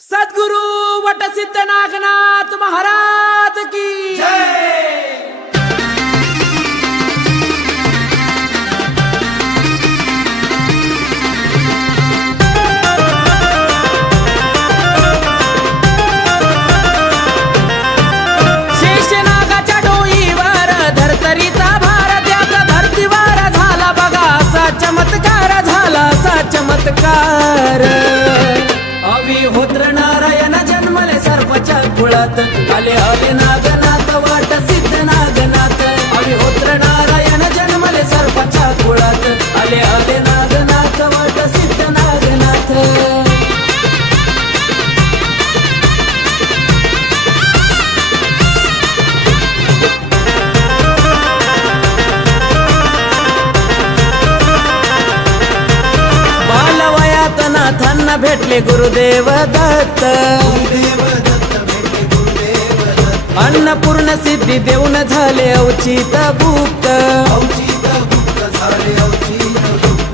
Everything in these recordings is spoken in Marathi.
सद्गुरु वटसिद्ध नागनाथ महाराज की जय। शेषनागाच्या डोईवर धरतरीचा भार त्याचा धरतीवर झाला बघा असा चमत्कार झाला असा चमत्कार। अविहोत्र नारायण जन्मले सर्पच्या कुळात आले आले नागनाथ वाट सिद्ध नागनाथ। अविहोत्र नारायण जन्मले सर्पच्या कुळात आले आले नागनाथ वाट सिद्ध नागनाथ। बालवयात नाथांना भेटले गुरुदेव दत्त, अन्नपूर्ण सिद्धी देऊन झाले अवचित भूक्त।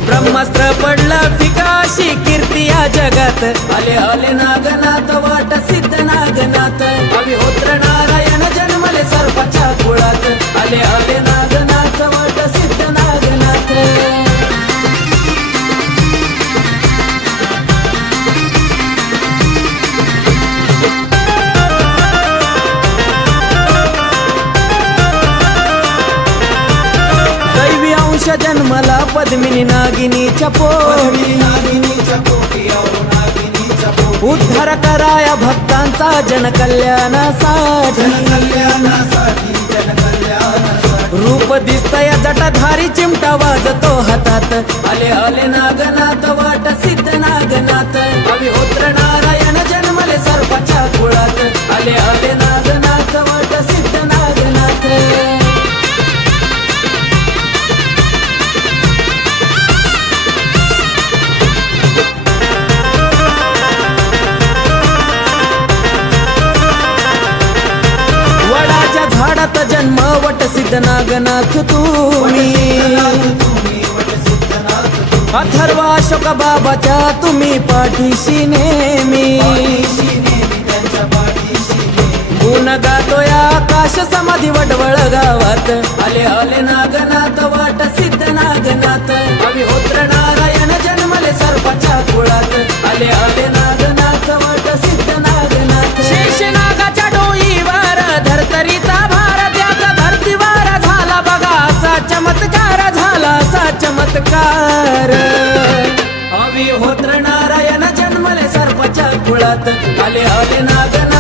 ब्रह्मास्त्र पडलं फिकाशी कीर्ती या जगात आले आले नागनाथ वाट सिद्ध नागनाथ। अविहोत्र नारायण जन्मले सर्पाच्या कुळात आले आले नागनाथ वाट सिद्ध नागनाथ। जन्मला पद्मिनी नागिनीच्या पोटी, उद्धार कराया भक्तांचा जनकल्याणासाठी। रूप दिसतया जटाधारी चिमटा वाजतो हातात आले आले नागनाथ वाट सिद्ध नागनाथ। अविहोत्र नारायण जन्मले सर्पाच्या कुळात आले आले नागनाथ वाट सिद्ध नागनाथ। झाडात जन्म वट सिद्ध नागनाथ तुम्ही, अथर्वा अशोक बाबाच्या तुम्ही पाठीशी नेहमी। गुण गातोय आकाश समाधी वडवळ गावात आले आले नागनाथ वाट सिद्ध नागनाथ। अविहोत्र नारायण जन्मले सर्पाच्या कुळात आले आले नागनाथ वाट सिद्ध नागनाथ। शेषनागाच्या डोईवर धरतरीचा भार त्याचा धरतीवर झाला बघा असा चमत्कार झाला असा चमत्कार। अविहोत्र नारायण जन्मले सर्पाच्या कुळात आले आले नागनाथ